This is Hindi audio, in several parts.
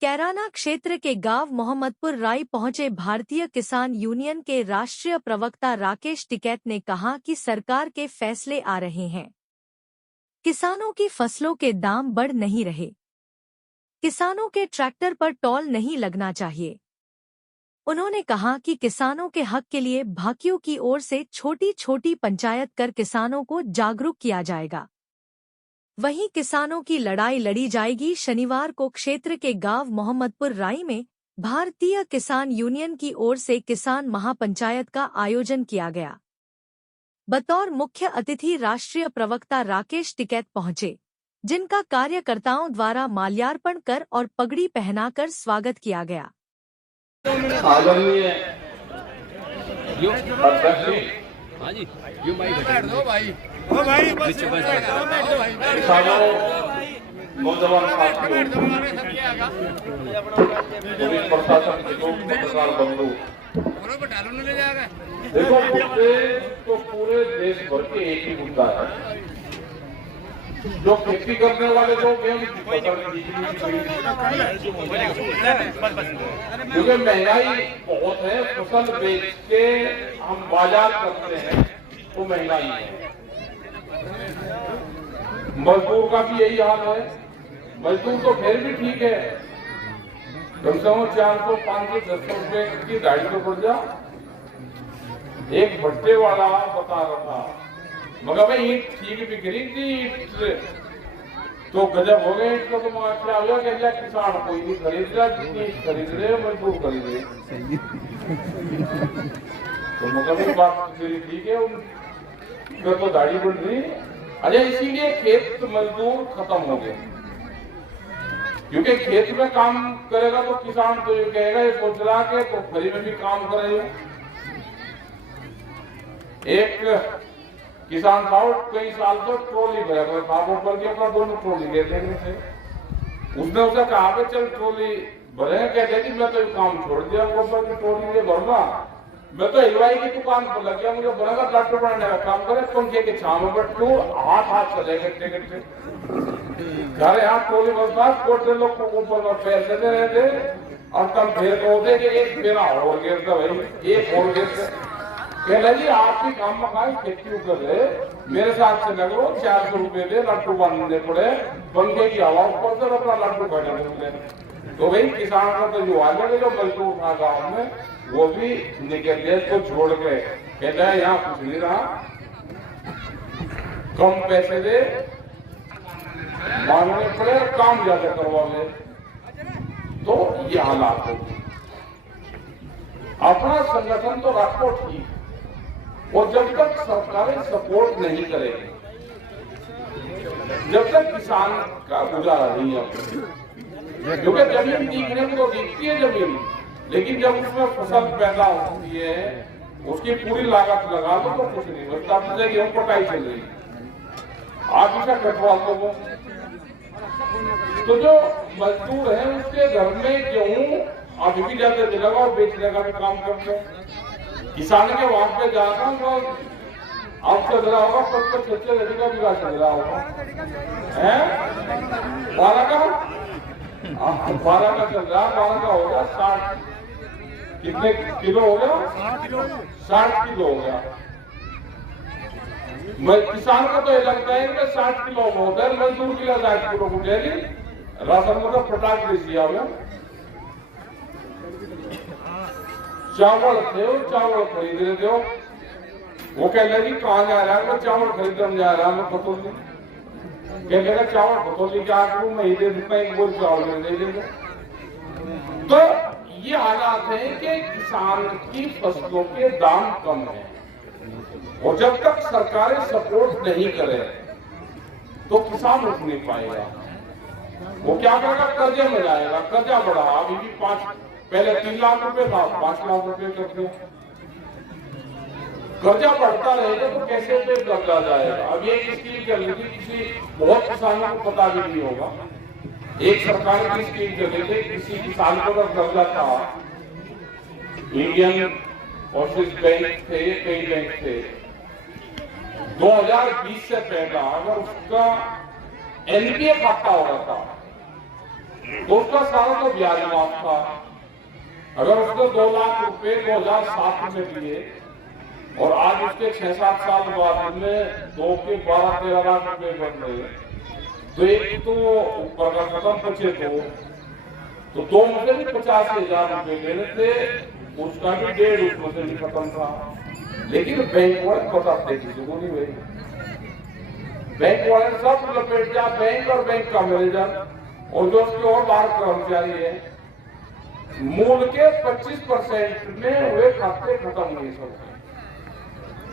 कैराना क्षेत्र के गांव मोहम्मदपुर राई पहुंचे भारतीय किसान यूनियन के राष्ट्रीय प्रवक्ता राकेश टिकैत ने कहा कि सरकार के फैसले आ रहे हैं। किसानों की फसलों के दाम बढ़ नहीं रहे। किसानों के ट्रैक्टर पर टोल नहीं लगना चाहिए। उन्होंने कहा कि किसानों के हक के लिए भाकियों की ओर से छोटी छोटी पंचायत कर किसानों को जागरूक किया जाएगा। वहीं किसानों की लड़ाई लड़ी जाएगी। शनिवार को क्षेत्र के गांव मोहम्मदपुर राई में भारतीय किसान यूनियन की ओर से किसान महापंचायत का आयोजन किया गया। बतौर मुख्य अतिथि राष्ट्रीय प्रवक्ता राकेश टिकैत पहुंचे, जिनका कार्यकर्ताओं द्वारा माल्यार्पण कर और पगड़ी पहनाकर स्वागत किया गया। नौजवान साथियों, पुलिस प्रशासन के लोग, पत्रकार बंधु, देखो मुद्दे तो पूरे देश भर के एक ही मुद्दा है। जो खेती करने वाले लोग हैं क्योंकि महंगाई बहुत है, फसल बेच के हम बाजार करते हैं तो महंगाई है। मजदूर का भी यही हाल है। मजदूर तो फिर भी ठीक है, कम से कम 400, 500, 600 रुपए की गाड़ी तो पड़ जा। एक भट्टे वाला बता रहा था, मगर भाई ईट ठीक बिक्री थी, ईट तो गजब हो गए। ईट को तो क्या हो गया कि किसान कोई नहीं खरीद रहा, जितनी खरीद रहे मजदूर खरीद रहे। तो मगर बात ठीक है, उनका तो दाढ़ी बढ़ रही। अच्छा, इसीलिए खेत मजदूर खत्म हो गए, क्योंकि खेत में काम करेगा तो किसान तो ये कहेगा ये सोच रहा के तो फरी में भी काम करेगा। एक किसान था, कई साल तक ट्रॉली भरा था, ऊपर के अपना दोनों ट्रॉली गए देखने से। उसने उसे कहा कि चल ट्रॉली भरे, कहते कि मैं तो ये काम छोड़ दिया, ऊपर की ट्रॉली भरना, मैं तो हलवाई की दुकान पर लग गया, मुझे बनेगा डॉक्टर बनाने का काम करे, पंखे के छाव में बैठू, हाथ चले गट्टे गट्टे घर यहाँ ट्रोली बस कोटे लोग को ऊपर में पैर देते रहते और कम फेर को होते कि एक फेरा और गिरता भाई, एक और गिरता। कहना जी आप भी काम मकान खेती कर रहे, मेरे साथ से लगो 400 रुपए दे, लड्डू बांधने पड़े, पंखे की हवा ऊपर से अपना लड्डू बैठे। तो भाई किसान का तो जो आगे जो मजदूर था गाँव में, वो भी निकल देश को छोड़ के कहता है यहाँ कुछ नहीं रहा, कम पैसे दे, मांगने पड़े, काम ज्यादा करवावे। तो ये हालात हो। अपना संगठन तो रखो ठीक, और जब तक सरकारें सपोर्ट नहीं करेगी, जब तक किसान का गुजारा नहीं है, क्योंकि जमीन दिखने को दिखती है जमीन, लेकिन जब उसमें फसल पैदा होती है, उसकी पूरी लागत लगा दो तो कुछ नहीं बचता। गेहूं कटाई चल रही, आप इसे कटवा दो तो जो मजदूर है उसके घर में गेहूं अभी भी जाते दिलागा और बेचने का भी काम करते हैं। किसान के वहां पे जाता तो अब चल रहा होगा 50-60 लड़ी का बिगा चल रहा होगा, है 12 का चल रहा, 12 का हो गया 60 कितने किलो हो गया, 60 किलो हो गया। किसान को तो ये लगता है कि 60 किलो बहुत है, मजदूर के लिए 60 किलो को डेली राशन में तो फटाक दे दिया। चावल थे, चावल खरीद रहे थे, वो कह रहे जी कहाँ जा रहा है, मैं चावल खरीदने जा रहा हूँ, मैं खतौली कह रहा चावल खतौली क्या करूँ, मैं ही दे दूंगा, एक बोल चावल में दे देंगे। तो ये हालात है कि किसान की फसलों के दाम कम है, और जब तक सरकारें सपोर्ट नहीं करें तो किसान उठ नहीं पाएगा। वो क्या करेगा, कर्जे में जाएगा, कर्जा बढ़ा, अभी भी पहले 3 लाख रुपए था, 5 लाख रुपए कर दिया। कर्जा बढ़ता रहेगा तो कैसे पे कर्जा जाएगा। अब ये स्कीम चल रही थी, किसी बहुत किसानों को पता भी नहीं होगा, एक सरकार की स्कीम चल रही थी, किसी किसान को अगर कर्जा था, इंडियन ओवरसीज बैंक थे, कई बैंक थे, 2020 से पहला अगर उसका एनपीए खाता हो रहा था, तो उसका सारा तो ब्याज माफ था। अगर उसने 2 लाख रुपए 2007 में दिए और आज उसके 6-7 साल बाद में 2 के 12-13 लाख रुपए बन रहे हैं, तो एक तो ऊपर का खत्म बचे तो 2 में भी 85,000 रुपए लेने थे, उसका भी 1.5 उसमें से भी खत्म था। लेकिन बैंक वाले बताते किसी को नहीं भाई, बैंक वाले सब लपेट दिया, बैंक और बैंक का मैनेजर और जो उसके और बाहर कर्मचारी है, मूल के 25% में हुए खाते खत्म हुए सब।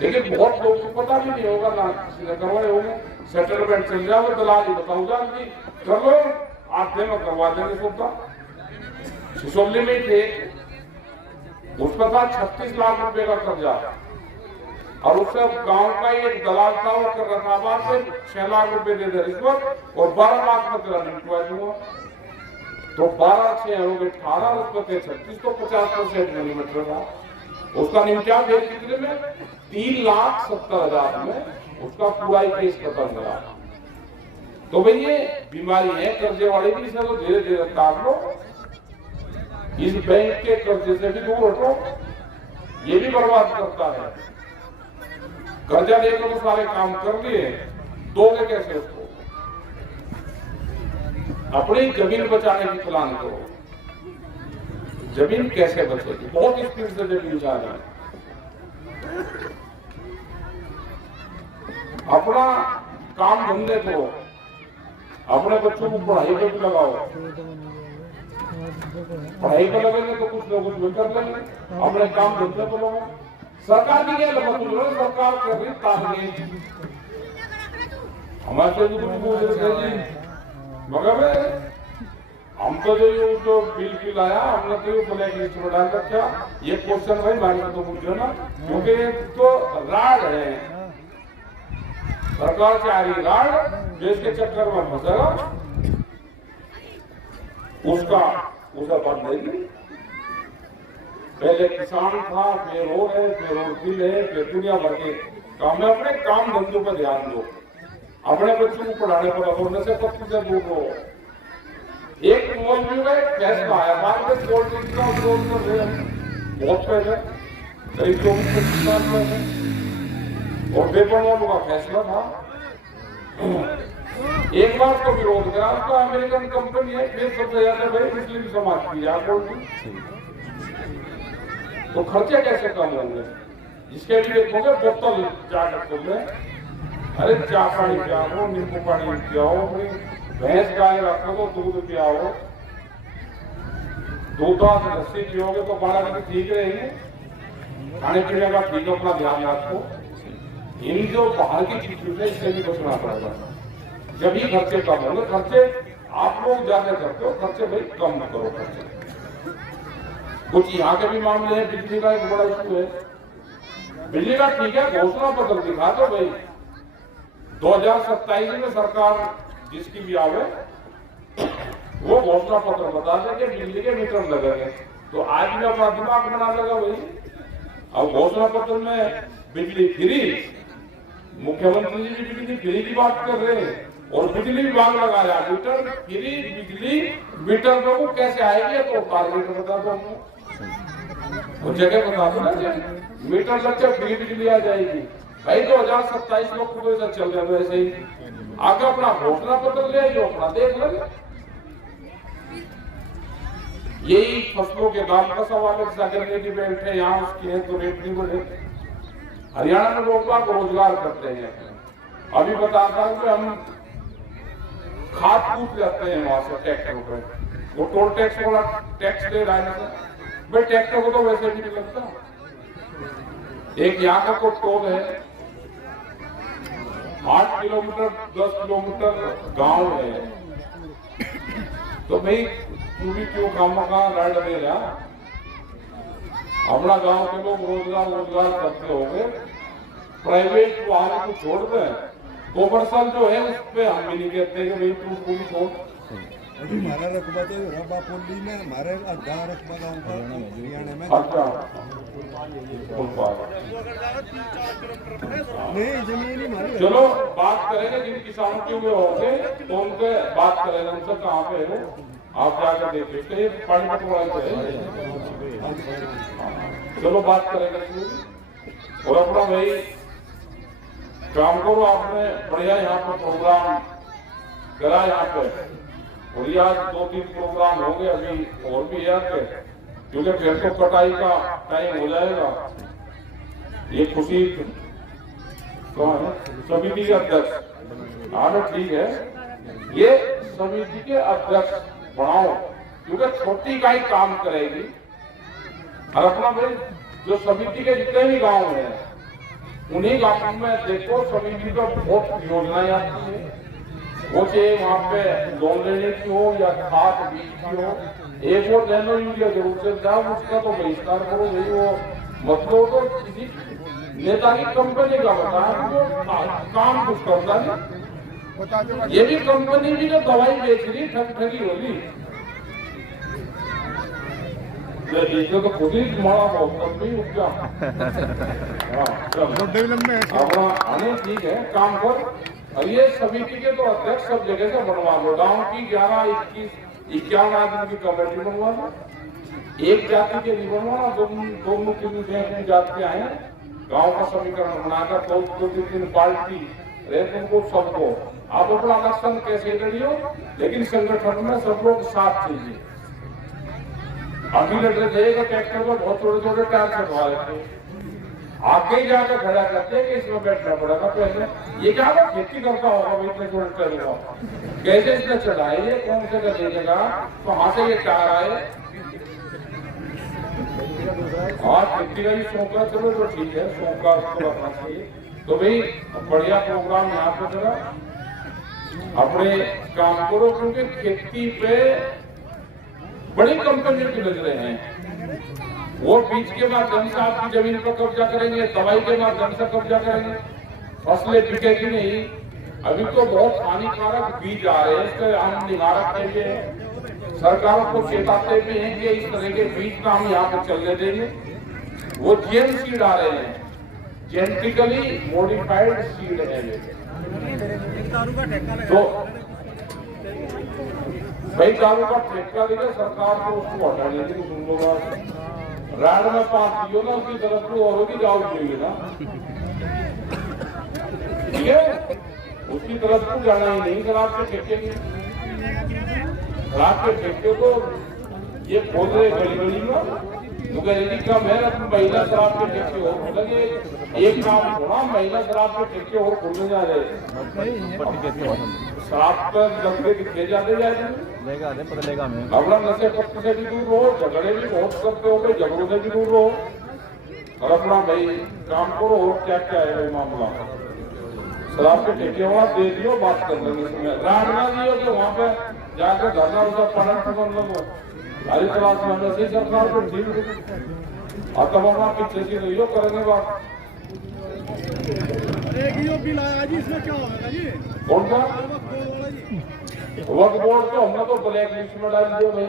लेकिन बहुत लोगों को पता भी नहीं होगा, ना किसी ने करवाए होंगे। सेटलमेंट चल जाओ, दलाल ही बताऊँ जी कर लो, आधे में करवा देंगे सुनता। सिसोली में थे, उस पर था 36 लाख रुपए का कर्जा, और उससे गांव का एक दलाल था, वो रकाबाद से 6 लाख रुपए दे दे रिश्वत और 12 लाख में तेरा निपटवा दूंगा। तो 12-6 हो गए 18, उसमें थे 36, तो 50% मिलीमीटर था। उसका निपटा दे कितने में? 3,70,000 में उसका पूरा ही केस खत्म हुआ। तो भाई ये बीमारी है कर्जे वाले की, इसे तो धीरे धीरे काट लो, इस बैंक के कर्जे से भी दूर हटो, ये भी बर्बाद करता है। कर्जा लेकर तो सारे काम कर लिए, दोगे कैसे उसको? अपनी जमीन बचाने की प्लान करो। जमीन कैसे बचेगी? बहुत स्पीड से जमीन जा रही है। अपना काम धंधे करो, अपने बच्चों को पढ़ाई पर भी लगाओ। पढ़ाई पर लगेंगे तो कुछ लोग उसमें कर लेंगे, अपने काम धंधे पर लगाओ। सरकार की क्या लगभग सरकार कर रही ताकि हमारे जी, मगर हम तो जो बिल आया, हमने तो ये ब्लैक लिस्ट में डाल रखा। ये क्वेश्चन भाई मारे तो पूछो ना, क्योंकि तो राड है, सरकार से आ रही राड, देश के चक्कर में फंसेगा, उसका बढ़ जाएगी। पहले किसान था, फिर रोड है, फिर बिल है, फिर दुनिया भर के काम है। अपने काम धंधों पर ध्यान दो, अपने बच्चों को पढ़ाने पर लगो, नशे पत्ती से दूर रहो। एक मौलवी में फैसला आया, बाद में कोल्ड ड्रिंक का विरोध कर रहे हैं बहुत पहले, करीब 24-25 साल पहले, और वेपन वालों का फैसला था। एक बार तो विरोध किया, तो अमेरिकन कंपनी है, फिर सबसे ज्यादा भाई मुस्लिम समाज की है कोल्ड ड्रिंक, तो खर्चे कैसे कम होंगे? इसके लिए देखोगे बोतल जाकर खोल रहे, अरे चाय पानी पियाओ, नींबू पानी पियाओ, भैंस गाय रखो तो दूध पियाओ, दूध लस्सी पियोगे तो 12 घंटे ठीक रहेंगे, खाने पीने का ठीक अपना ध्यान रखो। इन जो बाहर की चीजों से इससे भी बचना पड़ेगा, जब ही खर्चे कम होंगे। खर्चे आप लोग ज्यादा करते हो, खर्चे भाई कम करो। खर्चे कुछ यहाँ के भी मामले हैं, बिजली का एक बड़ा इशू है। बिजली का ठीक है, घोषणा पत्र दिखा दो भाई, 2027 में सरकार जिसकी भी आवे वो घोषणा पत्र बता देंगे बिजली के मीटर लगेंगे, तो आज भी अपना दिमाग बना लगा भाई। अब घोषणा पत्र में बिजली फ्री, मुख्यमंत्री जी भी बिजली फ्री की बात कर रहे हैं, और बिजली विभाग लगाया मीटर फ्री बिजली, मीटर पे वो कैसे आएगी तो टारगेट बता दो, वो जगह बता दो ना, मीटर लग के फ्री बिजली आ जाएगी भाई। 2027 में खुद ऐसा चल रहा है, वैसे ही आगे अपना घोषणा पत्र ले आइए, अपना देख लेंगे। यही फसलों के दाम का सवाल है, गन्ने की बेल्ट है यहाँ, उसकी है तो रेट नहीं बढ़े। हरियाणा में लोग बाग रोजगार करते हैं। अभी बताता हूँ कि हम खाद पूछ जाते हैं वहां से ट्रैक्टर पर, वो टोल टैक्स वाला टैक्स दे रहा है भाई, ट्रैक्टर को तो वैसे भी नहीं लगता। एक यहाँ का कोई टोल है 8 किलोमीटर 10 किलोमीटर गांव है, तो भाई तू भी क्यों काम का राइड दे रहा? अपना गांव के लोग रोजगार करते होंगे, प्राइवेट वाहन को छोड़ दें। कोमर्शियल जो है उस पर हम भी नहीं कहते कि भाई तू भी छोड़, अभी हमारा रकबा तो रबा पोली में हमारे आधा रकबा गाँव का हरियाणा में। अच्छा नहीं जमीन ही हमारी। चलो बात करेंगे जिन किसानों के हुए होंगे तो उनके बात करेंगे, उनसे कहाँ पे है आप जाकर देखिए तो ये पानी पटवाई है। चलो बात करेंगे और अपना भाई काम करो, आपने बढ़िया यहाँ पर प्रोग्राम करा यहाँ पे, और ये आज 2-3 प्रोग्राम हो गए, अभी और भी है क्योंकि फिर तो कटाई का टाइम हो जाएगा। ये खुशी कौन है? समिति के अध्यक्ष। हाँ ठीक है, ये समिति के अध्यक्ष बनाओ क्योंकि छोटी इकाई काम करेगी। और अपना भाई जो समिति के जितने भी गांव हैं उन्हीं गांवों में देखो समिति पर बहुत योजनाएं आती है, वो चाहे वहाँ पे लोन लेने की हो या खाद बीज की हो। एक और नैनो यूरिया जरूर से जाओ, उसका तो बहिष्कार करो भाई। वो मतलब तो किसी नेता की कंपनी का बताया वो काम कुछ करता नहीं। ये भी कंपनी भी जो दवाई बेच रही ठगी होगी, तो खुद ही तुम्हारा बहुत नहीं रुक जा। अपना आने ठीक है काम कर। और ये समिति के तो अध्यक्ष सब जगह से बनवा लो, गाँव की 11, 21, 51 आदमी की कमेटी बनवा लो। एक जाति के नहीं बनवाना, दोनों तीन जाति के आए गांव का समीकरण बनाकर 2-3 पार्टी रहते उनको सबको आप अपना इलेक्शन कैसे लड़ियो, लेकिन संगठन में सब लोग साथ चाहिए। अभी लड़ने जाएगा ट्रैक्टर में बहुत छोटे टायर चढ़वा लेते, आगे ही जाकर खड़ा करते हैं कि इसमें बैठना पड़ेगा पहले। ये क्या होगा, खेती करता होगा इतने छोटे टायर का, कैसे इसने चढ़ाए, ये कौन से कर देगा, कहाँ से ये टायर आए। हाँ खेती का ही शौक है, चलो तो ठीक है, शौक का उसको रखना चाहिए। तो भाई बढ़िया प्रोग्राम यहाँ पे जरा अपने काम करो, क्योंकि खेती पे बड़ी कंपनियों की नजरें हैं। वो बीज के माध्यम से आपकी जमीन पर कब्जा करेंगे, दवाई के माध्यम से कब्जा करेंगे, फसलें बिकेगी नहीं। अभी तो बहुत हानिकारक बीज आ रहे हैं, इसके हम निवारक के लिए सरकारों को चेताते भी हैं कि इस तरह के बीज का हम यहाँ पे चलने देंगे। वो जीएम सीड आ रहे हैं, जेनेटिकली मॉडिफाइड सीड है ये। तो भाई दारू का ठेका देगा सरकार को, उसको हटाने की सुन लो बात। राड में 5 दियो ना, उसकी तरफ को और होगी जाओ चाहिए ना, ठीक है, उसकी तरफ को जाना ही नहीं शराब के ठेके में। शराब के ठेके को ये खोल रहे गली गली में, मुगेरी का मेहर अपनी महिला शराब के ठेके और लगे। एक काम थोड़ा महिला शराब के ठेके और खुलने जा रहे, शराब पर दंगे कितने जाते जाए अपना नशे पत्ते से भी दूर रहो, झगड़े भी बहुत करते हो गए, झगड़ों से भी दूर रहो और अपना भाई काम करो। और क्या क्या है मामला, शराब के ठेके वहाँ दे दियो, बात कर लेंगे इसमें। राड ना दियो कि वहाँ पे जाकर धरना उसका पालन पकड़ लो, हरी क्लास में नशे सरकार को ठीक तब अपना पीछे की नहीं करेंगे बात। इसमें क्या होगा जी? कौन सा वक्त बोर्ड? तो हमने तो ब्लैक लिस्ट में डाल दिया भाई,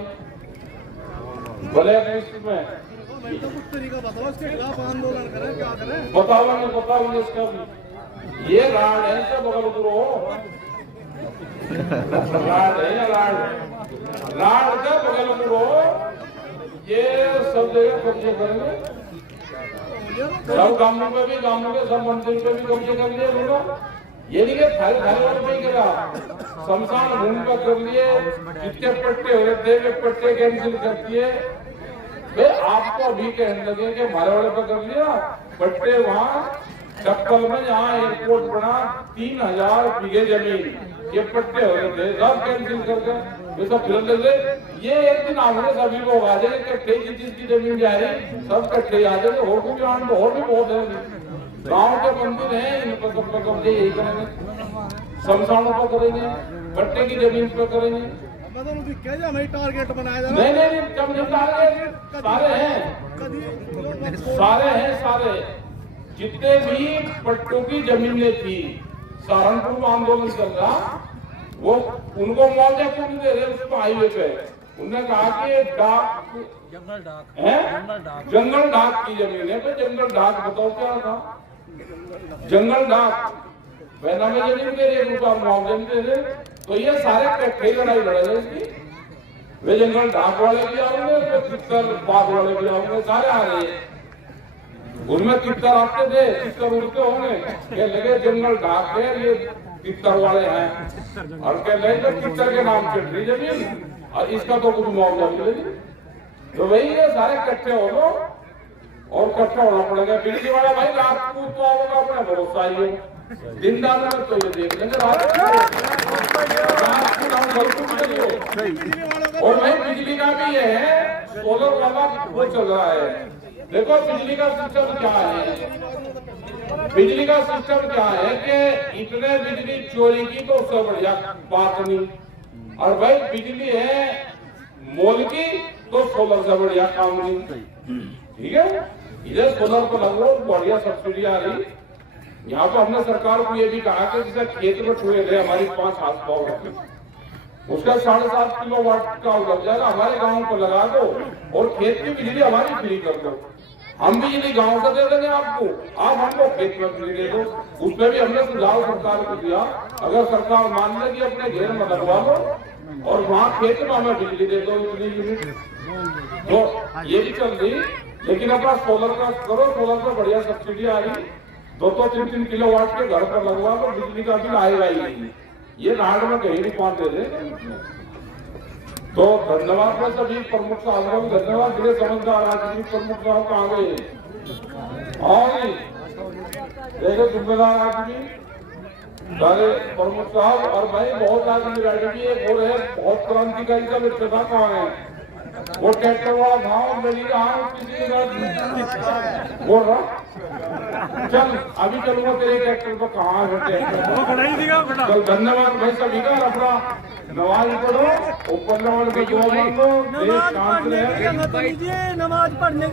ब्लैक लिस्ट में। तो कुछ तरीका बताओ इसके खिलाफ आंदोलन करें, क्या करें? बताओगे इसका भी। ये राड है, सब बगल करो, राड है या राड का बगल करो, ये सब जगह कब्जे करेंगे, सब गांवों में भी, गांवों के सब मंदिर पे भी कब्जे कर लिए लोग। ये नहीं कि थारे और नहीं करा, शमशान भूमि पर कर लिए, जितने पट्टे हो रहे थे वे पट्टे कैंसिल कर दिए। आपको अभी कहने लगे कि हमारे वाले पर कर लिया पट्टे, वहाँ चप्पल में जहाँ एयरपोर्ट बना 3000 बीघे जमीन ये पट्टे हो रहे थे, सब कैंसिल कर गए। वे सब फिर लगे, ये एक दिन आगे सभी लोग आ जाए कट्ठे, जिसकी जमीन जा रही सब कट्ठे आ जाए। और भी बहुत है, गाँव के मंदिर हैं, इन पर सब कब्जे यही करेंगे, शमशानों पर करेंगे, पट्टे की जमीन पर करेंगे। टारगेट बनाया जा रहा नहीं, जब सारे हैं जितने भी पट्टों की जमीनें थी, सहारनपुर में आंदोलन चल रहा, वो उनको मुआवजा क्यों नहीं दे रहे उसको हाईवे पे? उन्होंने कहा कि डाक है, जंगल डाक की जमीन है। तो जंगल डाक बताओ क्या था? जंगल डाक बैनामे जमीन के लिए रुपया मुआवजा नहीं दे रहे। तो ये सारे कट्ठे लड़ाई लड़ रहे इसकी। वे जंगल डाक वाले भी आओगे, वे तितर बाग वाले भी आओगे, सारे आ रहे हैं। उनमें तितर आते थे, तितर उड़ते होंगे, कह लगे जंगल डाक है, ये तितर वाले हैं, और कह लगे तितर के नाम चढ़ रही जमीन और इसका तो कुछ मुआवजा मिलेगी। तो वही ये सारे इकट्ठे हो लो और इकट्ठा होना पड़ेगा। बिजली वाला भाई रात को तो आओगे अपना भरोसा ही हो, दिन दान में तो ये देख लेंगे रात को और भाई बिजली का भी ये है, सोलर वाला वो चल रहा है। देखो बिजली का सिस्टम क्या है, बिजली का सिस्टम क्या है कि इतने बिजली चोरी की तो उससे बढ़िया बात नहीं, और भाई बिजली है मोल की तो सोलर से बढ़िया काम नहीं। ठीक है, इधर सोलर पर लगो बढ़िया सब्सिडी आ रही। यहाँ पे हमने सरकार को ये भी कहा कि जैसे खेत में ठुए थे हमारी 5 हाथ पावर, उसका 7.5 किलोवाट का लग जाएगा, हमारे गांव को लगा दो और खेत की बिजली हमारी फ्री कर दो। हम बिजली गांव से दे देंगे आपको, आप हमको खेत में बिजली दे दो। उसमें भी हमने सुझाव सरकार को दिया, अगर सरकार मान ले कि अपने घेर में लगवा लो और वहाँ खेत में हमें बिजली दे दो इतनी यूनिट, तो ये भी चल रही। लेकिन अपना सोलर का करो, सोलर पर बढ़िया सब्सिडी आ रही, 2-3 किलोवाट के घर पर लगवा तो बिजली का बिल आएगा ही नहीं। ये नाड़ में कहीं नहीं पहुंच दे। तो धन्यवाद मैं सभी प्रमुख साहबों को धन्यवाद। गृह समझदार राजनीतिक प्रमुख साहब कहाँ गए? और देखो जिम्मेदार आदमी सारे प्रमुख साहब, और भाई बहुत आदमी भी है, बोल रहे बहुत क्रांतिकारी का व्यक्तिता कहाँ है? वो ट्रैक्टर वाला भाव मिली रहा किसी के साथ बोल रहा, चल अभी चलूंगा तेरे ट्रैक्टर को, कहाँ है ट्रैक्टर? तो धन्यवाद भाई सभी का। अपना नमाज पढ़ो, ऊपर नमाज के दुआ मांगो, देश शांत रहे। नमाज पढ़ने